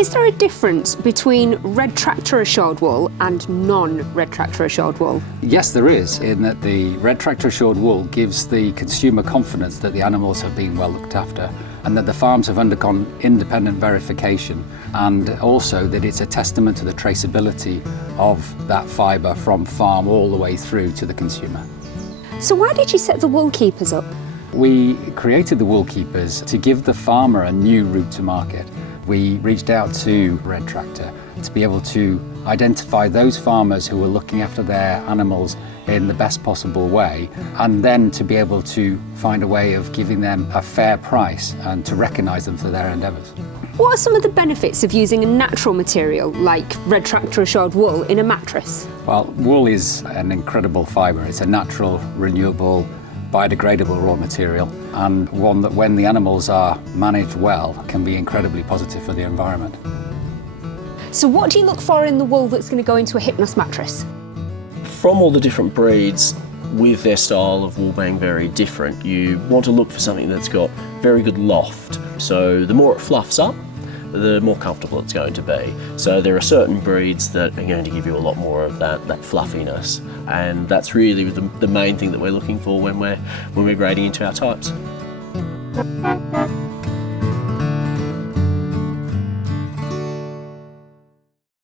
Is there a difference between red tractor assured wool and non-red tractor assured wool? Yes, there is, in that the red tractor assured wool gives the consumer confidence that the animals have been well looked after and that the farms have undergone independent verification, and also that it's a testament to the traceability of that fibre from farm all the way through to the consumer. So why did you set the Woolkeepers up? We created the Woolkeepers to give the farmer a new route to market. We reached out to Red Tractor to be able to identify those farmers who were looking after their animals in the best possible way, and then to be able to find a way of giving them a fair price and to recognise them for their endeavours. What are some of the benefits of using a natural material like red tractor assured wool in a mattress? Well, wool is an incredible fibre. It's a natural, renewable, biodegradable raw material, and one that, when the animals are managed well, can be incredibly positive for the environment. So what do you look for in the wool that's going to go into a Hypnos mattress? From all the different breeds, with their style of wool being very different, you want to look for something that's got very good loft. So the more it fluffs up, the more comfortable it's going to be. So there are certain breeds that are going to give you a lot more of that fluffiness, and that's really the main thing that we're looking for when we're grading into our types.